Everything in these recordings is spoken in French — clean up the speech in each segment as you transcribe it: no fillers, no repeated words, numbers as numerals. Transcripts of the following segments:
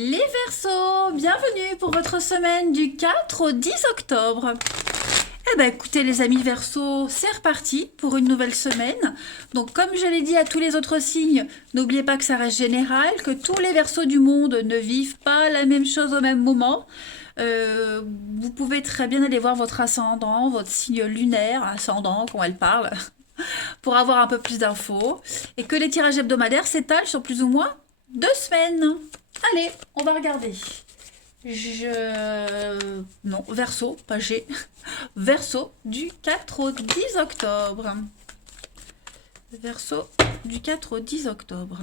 Les Verseaux, bienvenue pour votre semaine du 4 au 10 octobre. Eh ben écoutez les amis Verseaux, c'est reparti pour une nouvelle semaine. Donc comme je l'ai dit à tous les autres signes, n'oubliez pas que ça reste général, que tous les Verseaux du monde ne vivent pas la même chose au même moment. Vous pouvez très bien aller voir votre ascendant, votre signe lunaire, ascendant, quand elle parle, pour avoir un peu plus d'infos. Et que les tirages hebdomadaires s'étalent sur plus ou moins 2 semaines. Allez, on va regarder. Non, Verseau, pas G. Verseau du 4 au 10 octobre. Verseau du 4 au 10 octobre.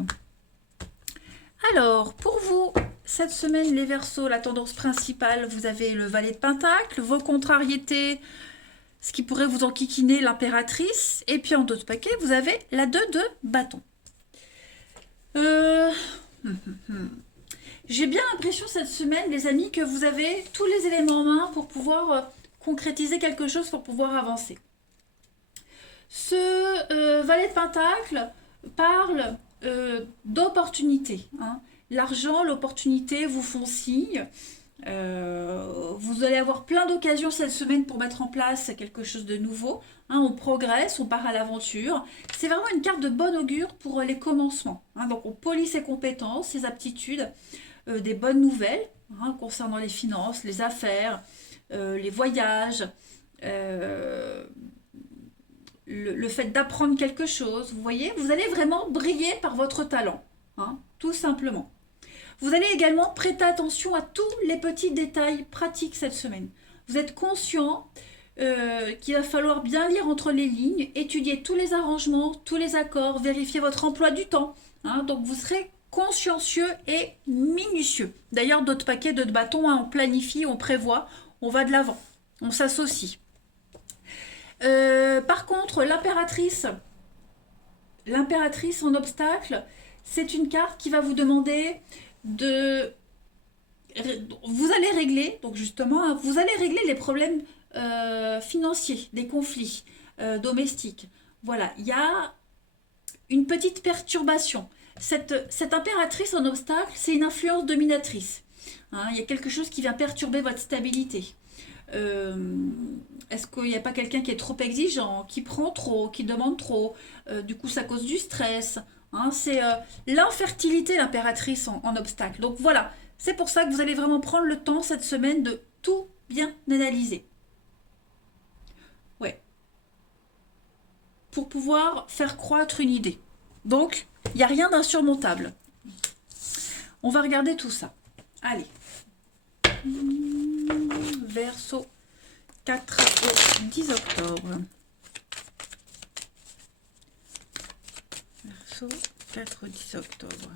Alors, pour vous, cette semaine, les Verseaux, la tendance principale, vous avez le valet de Pentacle, vos contrariétés, ce qui pourrait vous enquiquiner, l'impératrice, et puis en d'autres paquets, vous avez la 2 de bâton. J'ai bien l'impression cette semaine, les amis, que vous avez tous les éléments en main pour pouvoir concrétiser quelque chose, pour pouvoir avancer. Ce valet de Pentacle parle d'opportunité. L'argent, l'opportunité vous font signe. Vous allez avoir plein d'occasions cette semaine pour mettre en place quelque chose de nouveau. On progresse, on part à l'aventure. C'est vraiment une carte de bon augure pour les commencements. Donc on polit ses compétences, ses aptitudes, des bonnes nouvelles concernant les finances, les affaires, les voyages, le fait d'apprendre quelque chose. Vous voyez, vous allez vraiment briller par votre talent, tout simplement. Vous allez également prêter attention à tous les petits détails pratiques cette semaine. Vous êtes conscient qu'il va falloir bien lire entre les lignes, étudier tous les arrangements, tous les accords, vérifier votre emploi du temps. Donc vous serez consciencieux et minutieux. D'ailleurs, d'autres paquets, d'autres bâtons, on planifie, on prévoit, on va de l'avant, on s'associe. Par contre, l'impératrice en obstacle, c'est une carte qui va vous demander de... Vous allez régler, donc justement, vous allez régler les problèmes financiers, des conflits domestiques. Voilà, il y a une petite perturbation. Cette impératrice en obstacle, c'est une influence dominatrice. Il y a quelque chose qui vient perturber votre stabilité. Est-ce qu'il n'y a pas quelqu'un qui est trop exigeant, qui prend trop, qui demande trop, du coup ça cause du stress. C'est l'infertilité, l'impératrice en obstacle. Donc voilà, c'est pour ça que vous allez vraiment prendre le temps cette semaine de tout bien analyser. Ouais. Pour pouvoir faire croître une idée. Donc, il n'y a rien d'insurmontable. On va regarder tout ça. Allez. Verseau 4 au 10 octobre. Verseau 4 au 10 octobre.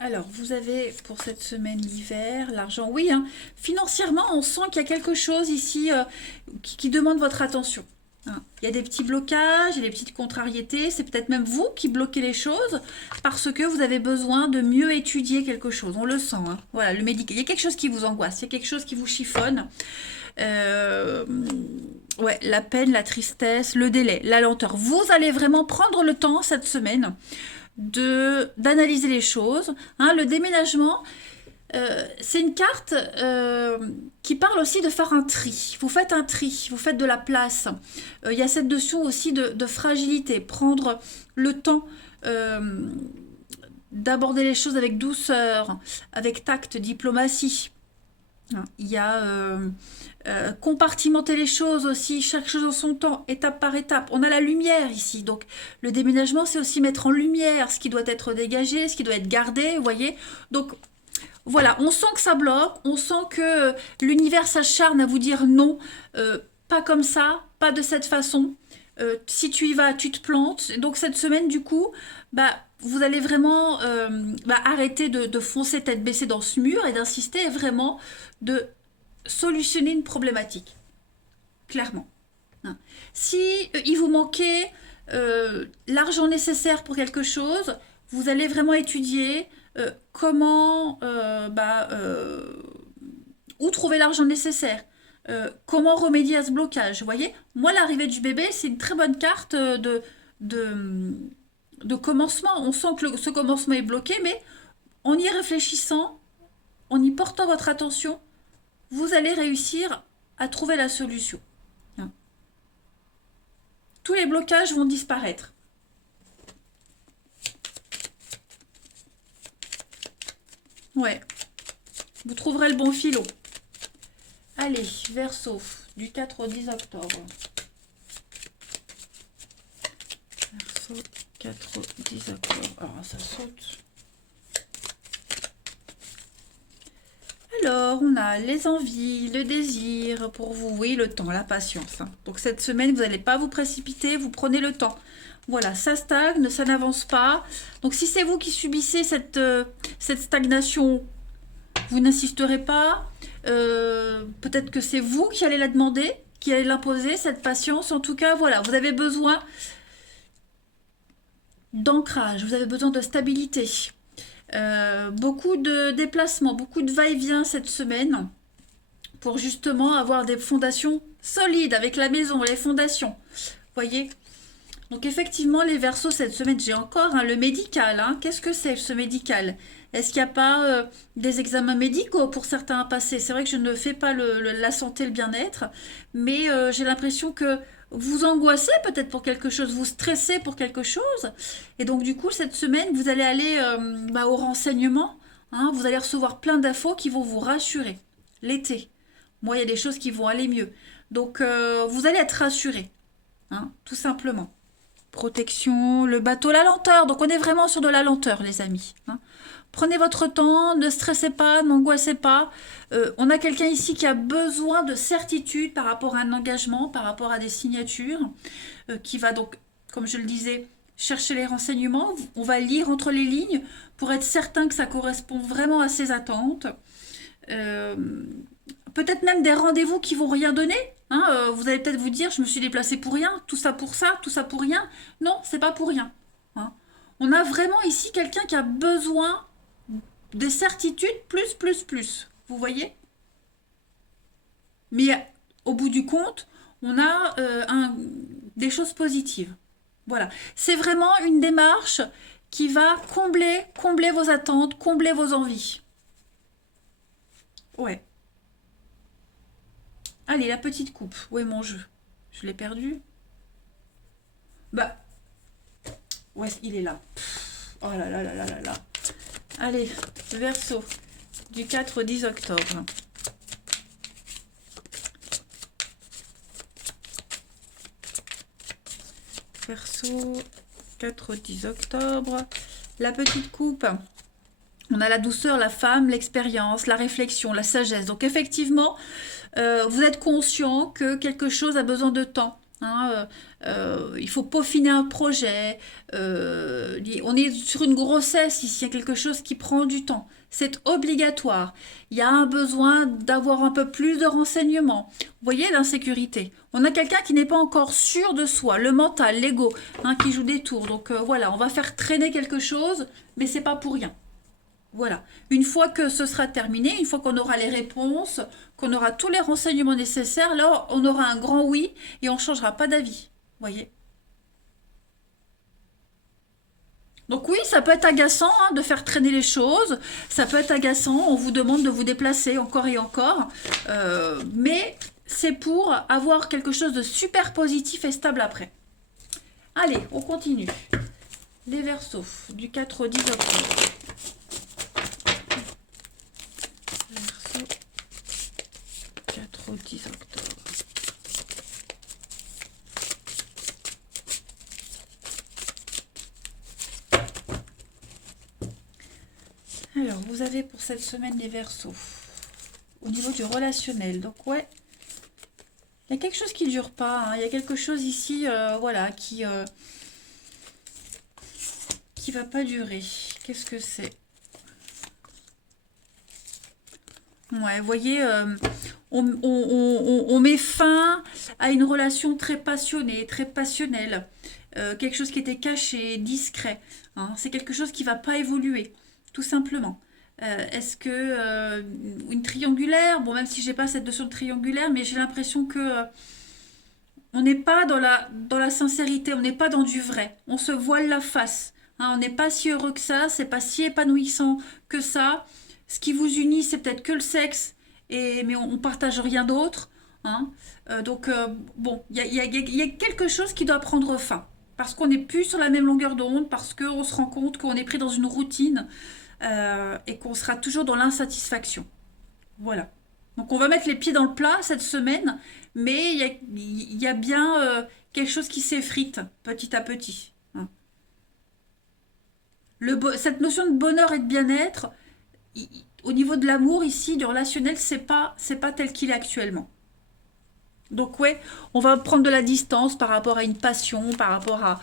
Alors, vous avez pour cette semaine l'hiver, l'argent. Oui, financièrement, on sent qu'il y a quelque chose ici qui demande votre attention. Il y a des petits blocages, il y a des petites contrariétés. C'est peut-être même vous qui bloquez les choses parce que vous avez besoin de mieux étudier quelque chose. On le sent. Voilà, le médical. Il y a quelque chose qui vous angoisse, il y a quelque chose qui vous chiffonne. Ouais, la peine, la tristesse, le délai, la lenteur. Vous allez vraiment prendre le temps cette semaine d'analyser les choses. Le déménagement, c'est une carte qui parle aussi de faire un tri. Vous faites un tri, vous faites de la place. Il y a cette notion aussi de fragilité, prendre le temps d'aborder les choses avec douceur, avec tact, diplomatie. Il y a compartimenter les choses aussi, chaque chose en son temps, étape par étape. On a la lumière ici, donc le déménagement, c'est aussi mettre en lumière ce qui doit être dégagé, ce qui doit être gardé, vous voyez. Donc voilà, on sent que ça bloque, on sent que l'univers s'acharne à vous dire non, pas comme ça, pas de cette façon. Si tu y vas, tu te plantes. Donc cette semaine, du coup, vous allez vraiment arrêter de foncer tête baissée dans ce mur et d'insister vraiment de solutionner une problématique. Clairement. Si il vous manquait l'argent nécessaire pour quelque chose, vous allez vraiment étudier comment où trouver l'argent nécessaire. Comment remédier à ce blocage? Vous voyez, moi, l'arrivée du bébé, c'est une très bonne carte de, de commencement. On sent que ce commencement est bloqué, mais en y réfléchissant, en y portant votre attention, vous allez réussir à trouver la solution. Hein. Tous les blocages vont disparaître. Ouais, vous trouverez le bon filon. Allez, Verseau, du 4 au 10 octobre. Verseau, 4 au 10 octobre. Alors, ça saute. Alors, on a les envies, le désir pour vous, oui, le temps, la patience. Hein. Donc, cette semaine, vous n'allez pas vous précipiter, vous prenez le temps. Voilà, ça stagne, ça n'avance pas. Donc, si c'est vous qui subissez cette stagnation, vous n'insisterez pas. Peut-être que c'est vous qui allez la demander, qui allez l'imposer, cette patience. En tout cas, voilà, vous avez besoin d'ancrage, vous avez besoin de stabilité. Beaucoup de déplacements, beaucoup de va-et-vient cette semaine pour justement avoir des fondations solides avec la maison, les fondations. Voyez? Donc effectivement, les Verseaux cette semaine, j'ai encore hein, le médical. Hein. Qu'est-ce que c'est ce médical? Est-ce qu'il n'y a pas des examens médicaux pour certains à passer? C'est vrai que je ne fais pas la santé, le bien-être, mais j'ai l'impression que vous angoissez peut-être pour quelque chose, vous stressez pour quelque chose. Et donc du coup, cette semaine, vous allez aller au renseignement. Hein, vous allez recevoir plein d'infos qui vont vous rassurer. L'été, moi, il y a des choses qui vont aller mieux. Donc vous allez être rassuré, hein, tout simplement. Protection, le bateau, la lenteur. Donc on est vraiment sur de la lenteur, les amis. Hein. Prenez votre temps, ne stressez pas, n'angoissez pas. On a quelqu'un ici qui a besoin de certitude par rapport à un engagement, par rapport à des signatures, qui va donc, comme je le disais, chercher les renseignements. On va lire entre les lignes pour être certain que ça correspond vraiment à ses attentes. Peut-être même des rendez-vous qui vont rien donner. Hein, vous allez peut-être vous dire, je me suis déplacée pour rien, tout ça pour rien. Non, c'est pas pour rien. Hein. On a vraiment ici quelqu'un qui a besoin des certitudes plus. Vous voyez? Mais au bout du compte, on a des choses positives. Voilà. C'est vraiment une démarche qui va combler vos attentes, combler vos envies. Ouais. Allez, la petite coupe. Où est mon jeu? Je l'ai perdu. Bah, ouais, il est là. Oh là là là là là là. Allez, Verseau, du 4 au 10 octobre. Verseau, 4 au 10 octobre. La petite coupe. On a la douceur, la femme, l'expérience, la réflexion, la sagesse. Donc effectivement, vous êtes conscient que quelque chose a besoin de temps. Hein, il faut peaufiner un projet. On est sur une grossesse ici, il y a quelque chose qui prend du temps. C'est obligatoire. Il y a un besoin d'avoir un peu plus de renseignements. Vous voyez l'insécurité. On a quelqu'un qui n'est pas encore sûr de soi, le mental, l'ego, hein, qui joue des tours. Donc voilà, on va faire traîner quelque chose, mais c'est pas pour rien. Voilà. Une fois que ce sera terminé, une fois qu'on aura les réponses, qu'on aura tous les renseignements nécessaires, là, on aura un grand oui et on ne changera pas d'avis. Voyez? Donc oui, ça peut être agaçant hein, de faire traîner les choses. Ça peut être agaçant, on vous demande de vous déplacer encore et encore. Mais c'est pour avoir quelque chose de super positif et stable après. Allez, on continue. Les Verseaux, du 4 au 10 octobre. Verseau, 4 au 10 octobre. Alors, vous avez pour cette semaine les Verseaux. Au niveau du relationnel. Donc, ouais. Il y a quelque chose qui ne dure pas. Hein. Il y a quelque chose ici, voilà, qui va pas durer. Qu'est-ce que c'est? Ouais, vous voyez, on met fin à une relation très passionnée, très passionnelle. Quelque chose qui était caché, discret. Hein. C'est quelque chose qui ne va pas évoluer, tout simplement. Est-ce que une triangulaire? Bon, même si j'ai pas cette notion de triangulaire, mais j'ai l'impression que on n'est pas dans la sincérité, on n'est pas dans du vrai. On se voile la face. Hein, on n'est pas si heureux que ça, c'est pas si épanouissant que ça. Ce qui vous unit, c'est peut-être que le sexe, mais on partage rien d'autre. Hein. Bon, il y a quelque chose qui doit prendre fin. Parce qu'on n'est plus sur la même longueur d'onde, parce qu'on se rend compte qu'on est pris dans une routine et qu'on sera toujours dans l'insatisfaction. Voilà. Donc on va mettre les pieds dans le plat cette semaine, mais il y a bien quelque chose qui s'effrite petit à petit. Hein. Cette notion de bonheur et de bien-être, au niveau de l'amour ici, du relationnel, c'est pas tel qu'il est actuellement. Donc ouais, on va prendre de la distance par rapport à une passion, par rapport à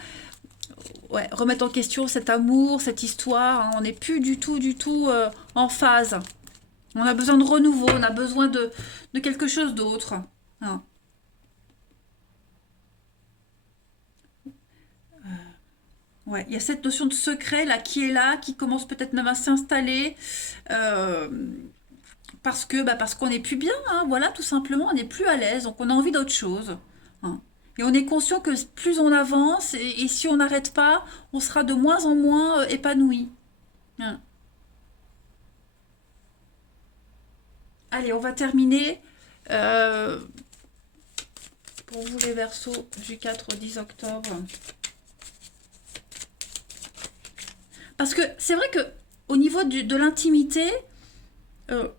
ouais, remettre en question cet amour, cette histoire. Hein. On n'est plus du tout en phase. On a besoin de renouveau, on a besoin de quelque chose d'autre. Hein. Ouais, il y a cette notion de secret là, qui commence peut-être même à s'installer euh, parce qu'on n'est plus bien, hein, voilà, tout simplement, on n'est plus à l'aise, donc on a envie d'autre chose. Hein. Et on est conscient que plus on avance et si on n'arrête pas, on sera de moins en moins épanoui. Hein. Allez, on va terminer. euh, pour vous les Verseaux du 4 au 10 octobre. Parce que c'est vrai que au niveau de l'intimité, euh,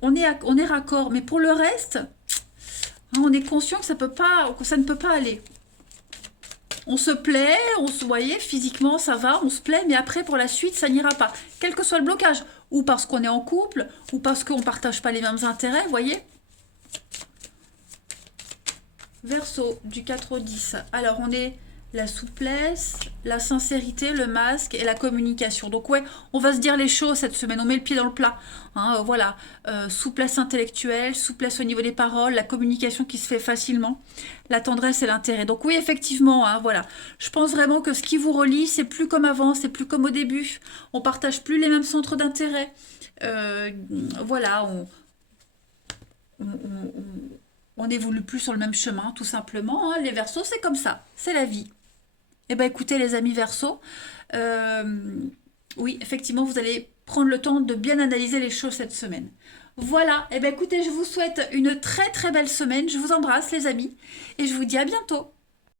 on est raccord, mais pour le reste, hein, on est conscient que que ça ne peut pas aller. On se plaît, on se voyait physiquement, ça va, on se plaît, mais après pour la suite, ça n'ira pas. Quel que soit le blocage, ou parce qu'on est en couple, ou parce qu'on ne partage pas les mêmes intérêts, vous voyez. Verseau du 4 au 10. Alors on est la souplesse, la sincérité, le masque et la communication. Donc ouais, on va se dire les choses cette semaine, on met le pied dans le plat. Hein, voilà, souplesse intellectuelle, souplesse au niveau des paroles, la communication qui se fait facilement, la tendresse et l'intérêt. Donc oui, effectivement, hein, voilà. Je pense vraiment que ce qui vous relie, c'est plus comme avant, c'est plus comme au début. On partage plus les mêmes centres d'intérêt. Euh, voilà, on- on n'évolue plus sur le même chemin, tout simplement. Hein. Les Verseaux, c'est comme ça, c'est la vie. Eh bien, écoutez, les amis Verseaux, euh, oui, effectivement, vous allez prendre le temps de bien analyser les choses cette semaine. Voilà, eh bien, écoutez, je vous souhaite une très très belle semaine. Je vous embrasse, les amis, et je vous dis à bientôt.